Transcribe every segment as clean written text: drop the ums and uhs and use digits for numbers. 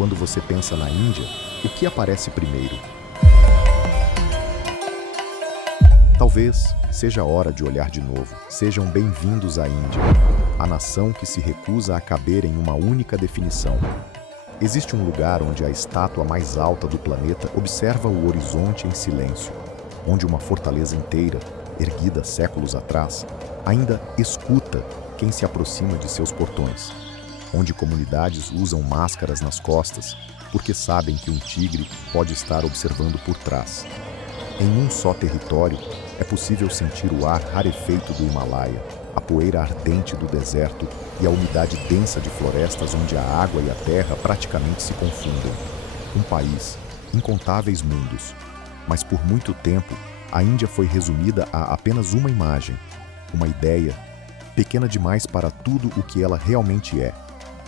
Quando você pensa na Índia, o que aparece primeiro? Talvez seja a hora de olhar de novo. Sejam bem-vindos à Índia, a nação que se recusa a caber em uma única definição. Existe um lugar onde a estátua mais alta do planeta observa o horizonte em silêncio, onde uma fortaleza inteira, erguida séculos atrás, ainda escuta quem se aproxima de seus portões, onde comunidades usam máscaras nas costas porque sabem que um tigre pode estar observando por trás. Em um só território, é possível sentir o ar rarefeito do Himalaia, a poeira ardente do deserto e a umidade densa de florestas onde a água e a terra praticamente se confundem. Um país, incontáveis mundos. Mas por muito tempo, a Índia foi resumida a apenas uma imagem, uma ideia, pequena demais para tudo o que ela realmente é.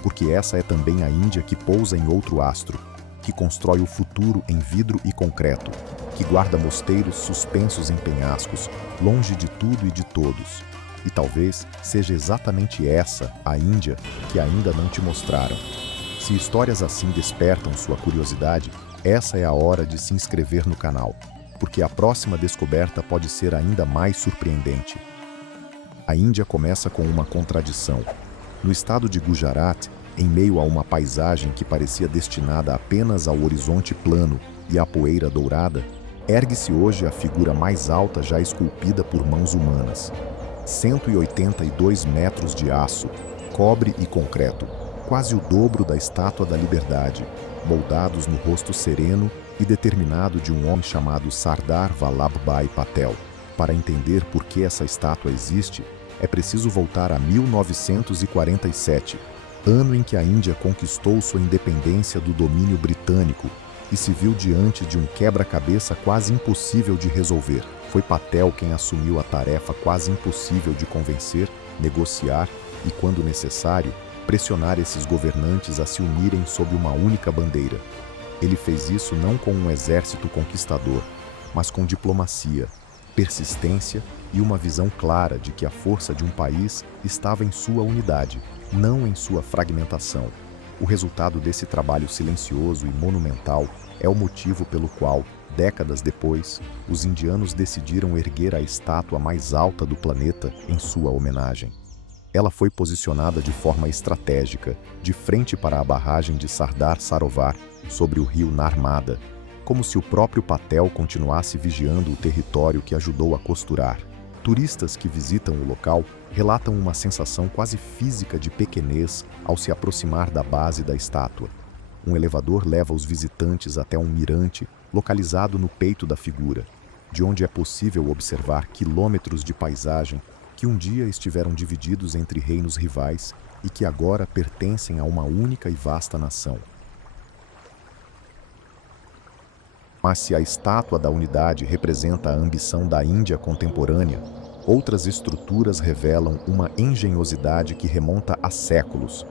Porque essa é também a Índia que pousa em outro astro, que constrói o futuro em vidro e concreto, que guarda mosteiros suspensos em penhascos, longe de tudo e de todos. E talvez seja exatamente essa a Índia que ainda não te mostraram. Se histórias assim despertam sua curiosidade, essa é a hora de se inscrever no canal, porque a próxima descoberta pode ser ainda mais surpreendente. A Índia começa com uma contradição. No estado de Gujarat, em meio a uma paisagem que parecia destinada apenas ao horizonte plano e à poeira dourada, ergue-se hoje a figura mais alta já esculpida por mãos humanas. 182 metros de aço, cobre e concreto, quase o dobro da Estátua da Liberdade, moldados no rosto sereno e determinado de um homem chamado Sardar Vallabhbhai Patel. Para entender por que essa estátua existe, é preciso voltar a 1947, ano em que a Índia conquistou sua independência do domínio britânico e se viu diante de um quebra-cabeça quase impossível de resolver. Foi Patel quem assumiu a tarefa quase impossível de convencer, negociar e, quando necessário, pressionar esses governantes a se unirem sob uma única bandeira. Ele fez isso não com um exército conquistador, mas com diplomacia, persistência e uma visão clara de que a força de um país estava em sua unidade, não em sua fragmentação. O resultado desse trabalho silencioso e monumental é o motivo pelo qual, décadas depois, os indianos decidiram erguer a estátua mais alta do planeta em sua homenagem. Ela foi posicionada de forma estratégica, de frente para a barragem de Sardar Sarovar, sobre o rio Narmada, como se o próprio Patel continuasse vigiando o território que ajudou a costurar. Turistas que visitam o local relatam uma sensação quase física de pequenez ao se aproximar da base da estátua. Um elevador leva os visitantes até um mirante localizado no peito da figura, de onde é possível observar quilômetros de paisagem que um dia estiveram divididos entre reinos rivais e que agora pertencem a uma única e vasta nação. Mas se a estátua da unidade representa a ambição da Índia contemporânea, outras estruturas revelam uma engenhosidade que remonta a séculos.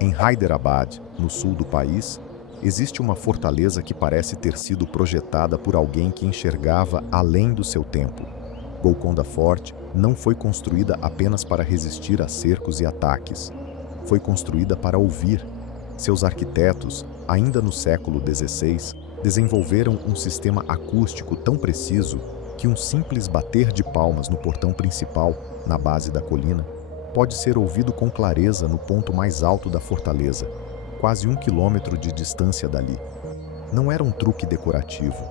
Em Hyderabad, no sul do país, existe uma fortaleza que parece ter sido projetada por alguém que enxergava além do seu tempo. Golconda Fort não foi construída apenas para resistir a cercos e ataques. Foi construída para ouvir. Seus arquitetos, ainda no século XVI, desenvolveram um sistema acústico tão preciso que um simples bater de palmas no portão principal, na base da colina, pode ser ouvido com clareza no ponto mais alto da fortaleza, quase 1 quilômetro de distância dali. Não era um truque decorativo,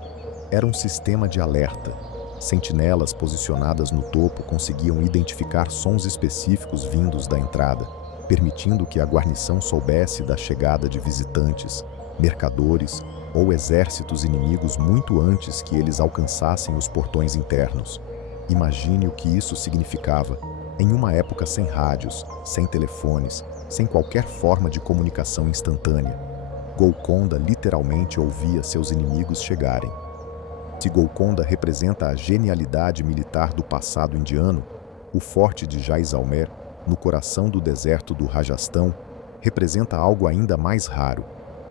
era um sistema de alerta. Sentinelas posicionadas no topo conseguiam identificar sons específicos vindos da entrada, permitindo que a guarnição soubesse da chegada de visitantes, mercadores ou exércitos inimigos muito antes que eles alcançassem os portões internos. Imagine o que isso significava em uma época sem rádios, sem telefones, sem qualquer forma de comunicação instantânea. Golconda literalmente ouvia seus inimigos chegarem. Se Golconda representa a genialidade militar do passado indiano, o forte de Jaisalmer, no coração do deserto do Rajastão, representa algo ainda mais raro,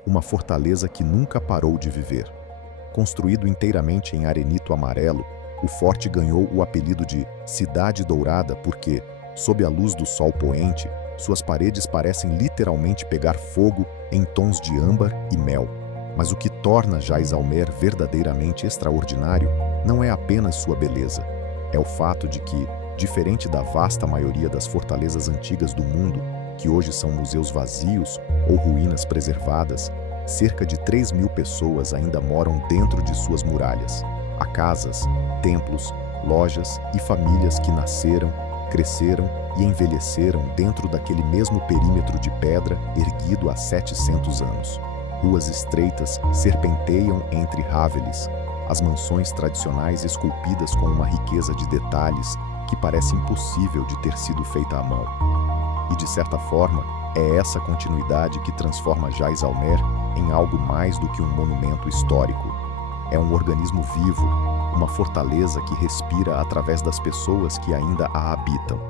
uma fortaleza que nunca parou de viver. Construído inteiramente em arenito amarelo, o forte ganhou o apelido de Cidade Dourada porque, sob a luz do sol poente, suas paredes parecem literalmente pegar fogo em tons de âmbar e mel. Mas o que torna Jaisalmer verdadeiramente extraordinário não é apenas sua beleza, é o fato de que, diferente da vasta maioria das fortalezas antigas do mundo, que hoje são museus vazios ou ruínas preservadas, cerca de 3.000 pessoas ainda moram dentro de suas muralhas. Há casas, templos, lojas e famílias que nasceram, cresceram e envelheceram dentro daquele mesmo perímetro de pedra erguido há 700 anos. Ruas estreitas serpenteiam entre havelis, as mansões tradicionais esculpidas com uma riqueza de detalhes que parece impossível de ter sido feita à mão. E, de certa forma, é essa continuidade que transforma Jaisalmer em algo mais do que um monumento histórico. É um organismo vivo, uma fortaleza que respira através das pessoas que ainda a habitam.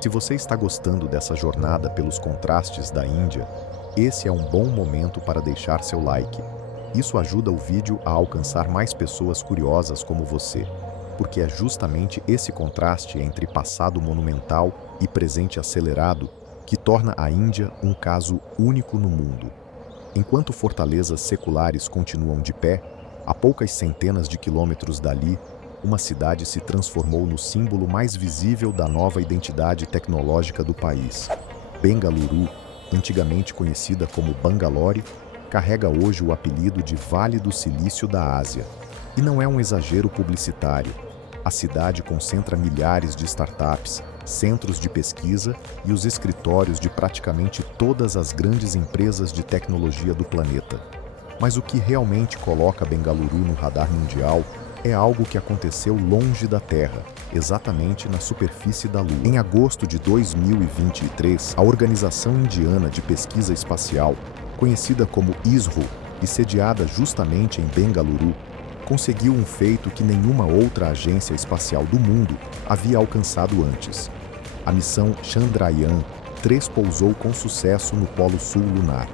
Se você está gostando dessa jornada pelos contrastes da Índia, esse é um bom momento para deixar seu like. Isso ajuda o vídeo a alcançar mais pessoas curiosas como você, porque é justamente esse contraste entre passado monumental e presente acelerado que torna a Índia um caso único no mundo. Enquanto fortalezas seculares continuam de pé, a poucas centenas de quilômetros dali, uma cidade se transformou no símbolo mais visível da nova identidade tecnológica do país. Bengaluru, antigamente conhecida como Bangalore, carrega hoje o apelido de Vale do Silício da Ásia. E não é um exagero publicitário. A cidade concentra milhares de startups, centros de pesquisa e os escritórios de praticamente todas as grandes empresas de tecnologia do planeta. Mas o que realmente coloca Bengaluru no radar mundial é algo que aconteceu longe da Terra, exatamente na superfície da Lua. Em agosto de 2023, a Organização Indiana de Pesquisa Espacial, conhecida como ISRO e sediada justamente em Bengaluru, conseguiu um feito que nenhuma outra agência espacial do mundo havia alcançado antes. A missão Chandrayaan-3 pousou com sucesso no Polo Sul lunar,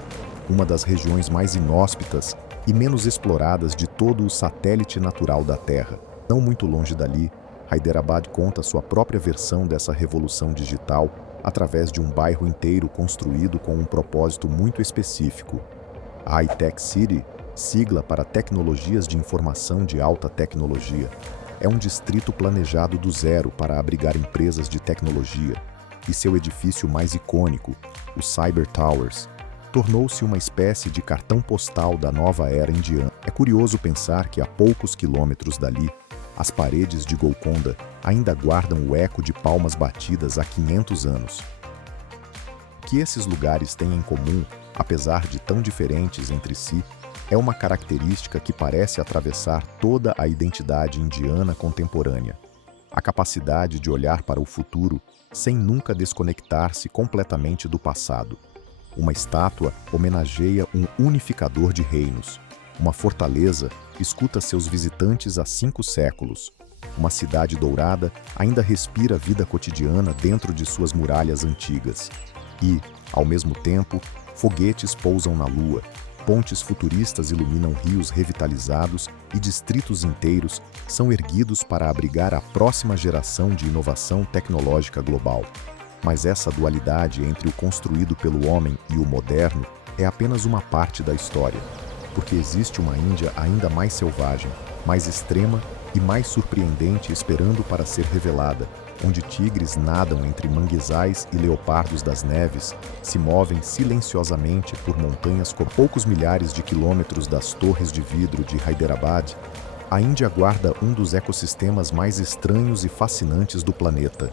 uma das regiões mais inóspitas e menos exploradas de todo o satélite natural da Terra. Não muito longe dali, Hyderabad conta sua própria versão dessa revolução digital através de um bairro inteiro construído com um propósito muito específico. A High-Tech City, sigla para Tecnologias de Informação de Alta Tecnologia, é um distrito planejado do zero para abrigar empresas de tecnologia, e seu edifício mais icônico, o Cyber Towers, tornou-se uma espécie de cartão postal da nova era indiana. É curioso pensar que a poucos quilômetros dali, as paredes de Golconda ainda guardam o eco de palmas batidas há 500 anos. O que esses lugares têm em comum, apesar de tão diferentes entre si, é uma característica que parece atravessar toda a identidade indiana contemporânea: a capacidade de olhar para o futuro sem nunca desconectar-se completamente do passado. Uma estátua homenageia um unificador de reinos. Uma fortaleza escuta seus visitantes há 5 séculos. Uma cidade dourada ainda respira vida cotidiana dentro de suas muralhas antigas. E, ao mesmo tempo, foguetes pousam na Lua, pontes futuristas iluminam rios revitalizados e distritos inteiros são erguidos para abrigar a próxima geração de inovação tecnológica global. Mas essa dualidade entre o construído pelo homem e o moderno é apenas uma parte da história, porque existe uma Índia ainda mais selvagem, mais extrema e mais surpreendente esperando para ser revelada, onde tigres nadam entre manguezais e leopardos das neves, se movem silenciosamente por montanhas com poucos milhares de quilômetros das torres de vidro de Hyderabad. A Índia guarda um dos ecossistemas mais estranhos e fascinantes do planeta.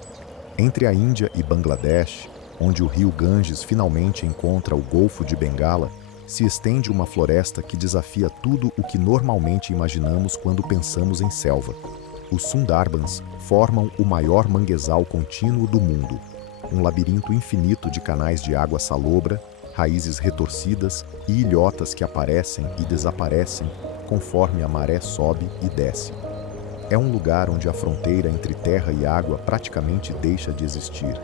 Entre a Índia e Bangladesh, onde o rio Ganges finalmente encontra o Golfo de Bengala, se estende uma floresta que desafia tudo o que normalmente imaginamos quando pensamos em selva. Os Sundarbans formam o maior manguezal contínuo do mundo, um labirinto infinito de canais de água salobra, raízes retorcidas e ilhotas que aparecem e desaparecem conforme a maré sobe e desce. É um lugar onde a fronteira entre terra e água praticamente deixa de existir.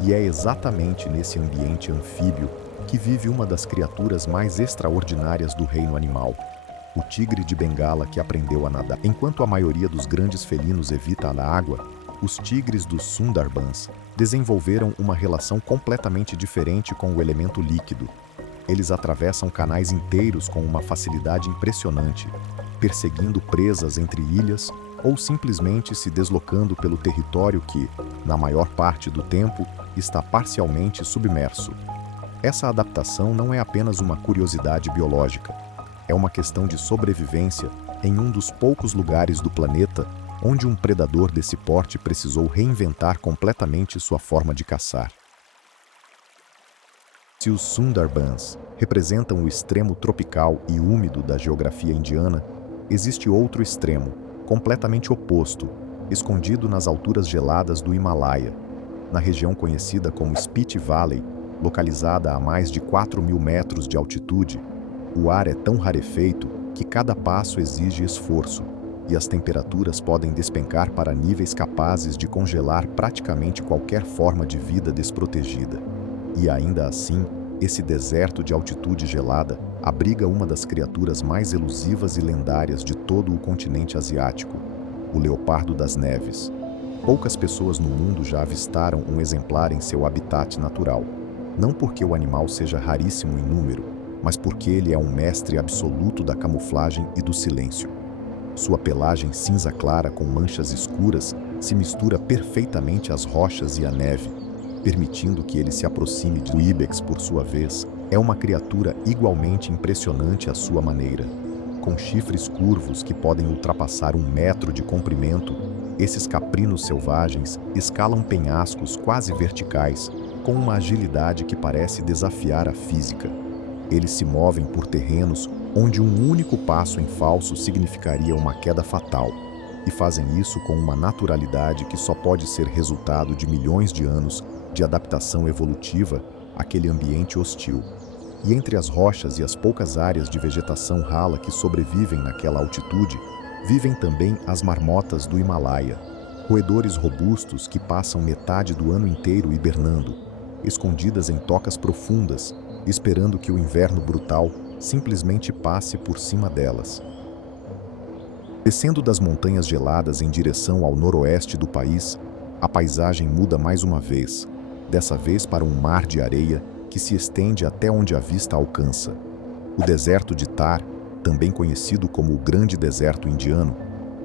E é exatamente nesse ambiente anfíbio que vive uma das criaturas mais extraordinárias do reino animal, o tigre de Bengala que aprendeu a nadar. Enquanto a maioria dos grandes felinos evita a água, os tigres dos Sundarbans desenvolveram uma relação completamente diferente com o elemento líquido. Eles atravessam canais inteiros com uma facilidade impressionante, perseguindo presas entre ilhas ou simplesmente se deslocando pelo território que, na maior parte do tempo, está parcialmente submerso. Essa adaptação não é apenas uma curiosidade biológica, é uma questão de sobrevivência em um dos poucos lugares do planeta onde um predador desse porte precisou reinventar completamente sua forma de caçar. Se os Sundarbans representam o extremo tropical e úmido da geografia indiana, existe outro extremo, completamente oposto, escondido nas alturas geladas do Himalaia, na região conhecida como Spiti Valley, localizada a mais de 4.000 metros de altitude. O ar é tão rarefeito que cada passo exige esforço, e as temperaturas podem despencar para níveis capazes de congelar praticamente qualquer forma de vida desprotegida. E ainda assim, esse deserto de altitude gelada abriga uma das criaturas mais elusivas e lendárias de todo o continente asiático, o leopardo das neves. Poucas pessoas no mundo já avistaram um exemplar em seu habitat natural, não porque o animal seja raríssimo em número, mas porque ele é um mestre absoluto da camuflagem e do silêncio. Sua pelagem cinza clara com manchas escuras se mistura perfeitamente às rochas e à neve, permitindo que ele se aproxime do ibex por sua vez. É uma criatura igualmente impressionante à sua maneira. Com chifres curvos que podem ultrapassar 1 metro de comprimento, esses caprinos selvagens escalam penhascos quase verticais, com uma agilidade que parece desafiar a física. Eles se movem por terrenos onde um único passo em falso significaria uma queda fatal, e fazem isso com uma naturalidade que só pode ser resultado de milhões de anos de adaptação evolutiva àquele ambiente hostil. E entre as rochas e as poucas áreas de vegetação rala que sobrevivem naquela altitude, vivem também as marmotas do Himalaia, roedores robustos que passam metade do ano inteiro hibernando, escondidas em tocas profundas, esperando que o inverno brutal simplesmente passe por cima delas. Descendo das montanhas geladas em direção ao noroeste do país, a paisagem muda mais uma vez, dessa vez para um mar de areia que se estende até onde a vista alcança. O deserto de Thar, também conhecido como o Grande Deserto Indiano,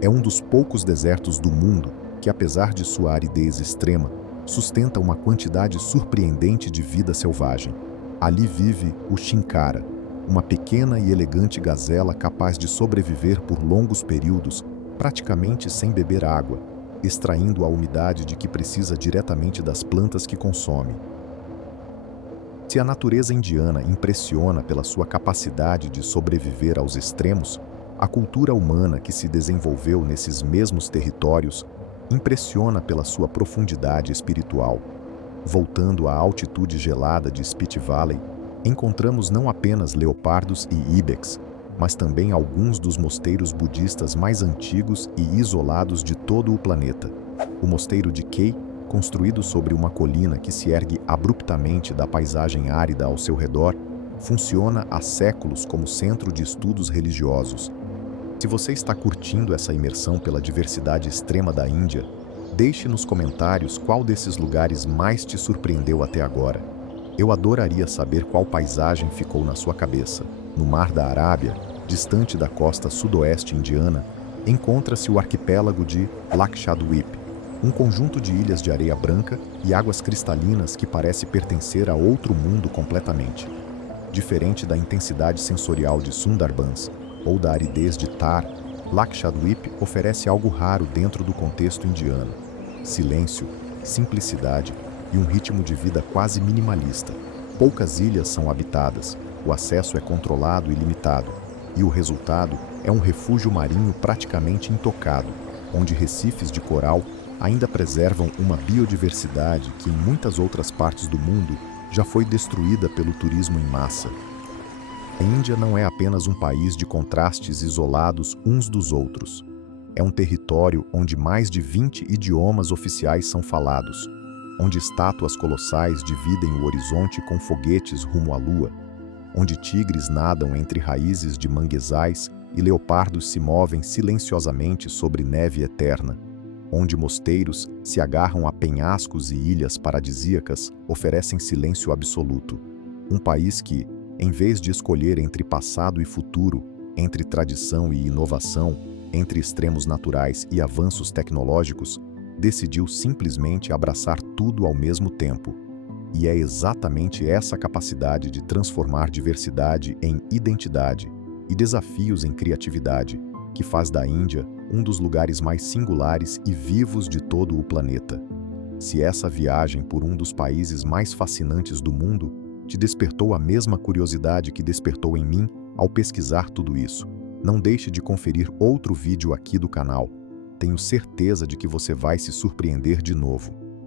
é um dos poucos desertos do mundo que, apesar de sua aridez extrema, sustenta uma quantidade surpreendente de vida selvagem. Ali vive o Chinkara, uma pequena e elegante gazela capaz de sobreviver por longos períodos, praticamente sem beber água, extraindo a umidade de que precisa diretamente das plantas que consome. Se a natureza indiana impressiona pela sua capacidade de sobreviver aos extremos, a cultura humana que se desenvolveu nesses mesmos territórios impressiona pela sua profundidade espiritual. Voltando à altitude gelada de Spiti Valley, encontramos não apenas leopardos e ibex, mas também alguns dos mosteiros budistas mais antigos e isolados de todo o planeta. O mosteiro de Kei, construído sobre uma colina que se ergue abruptamente da paisagem árida ao seu redor, funciona há séculos como centro de estudos religiosos. Se você está curtindo essa imersão pela diversidade extrema da Índia, deixe nos comentários qual desses lugares mais te surpreendeu até agora. Eu adoraria saber qual paisagem ficou na sua cabeça. No Mar da Arábia, distante da costa sudoeste indiana, encontra-se o arquipélago de Lakshadweep, um conjunto de ilhas de areia branca e águas cristalinas que parece pertencer a outro mundo completamente. Diferente da intensidade sensorial de Sundarbans ou da aridez de Thar, Lakshadweep oferece algo raro dentro do contexto indiano: silêncio, simplicidade e um ritmo de vida quase minimalista. Poucas ilhas são habitadas, o acesso é controlado e limitado, e o resultado é um refúgio marinho praticamente intocado, onde recifes de coral ainda preservam uma biodiversidade que em muitas outras partes do mundo já foi destruída pelo turismo em massa. A Índia não é apenas um país de contrastes isolados uns dos outros. É um território onde mais de 20 idiomas oficiais são falados, onde estátuas colossais dividem o horizonte com foguetes rumo à lua, onde tigres nadam entre raízes de manguezais e leopardos se movem silenciosamente sobre neve eterna. onde mosteiros se agarram a penhascos e ilhas paradisíacas, oferecem silêncio absoluto. Um país que, em vez de escolher entre passado e futuro, entre tradição e inovação, entre extremos naturais e avanços tecnológicos, decidiu simplesmente abraçar tudo ao mesmo tempo. E é exatamente essa capacidade de transformar diversidade em identidade e desafios em criatividade que faz da Índia um dos lugares mais singulares e vivos de todo o planeta. Se essa viagem por um dos países mais fascinantes do mundo te despertou a mesma curiosidade que despertou em mim ao pesquisar tudo isso, não deixe de conferir outro vídeo aqui do canal. Tenho certeza de que você vai se surpreender de novo.